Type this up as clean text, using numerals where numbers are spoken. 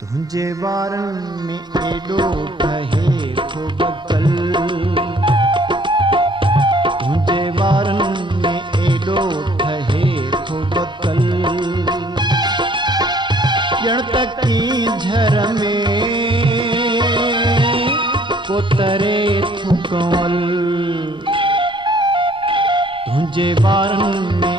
तुझे वारन में एडो ठहे खोबकल, तुझे वारन में एडो ठहे खोबकल, जण तकी झर में कोतरे थुकवल, तुझे वारन में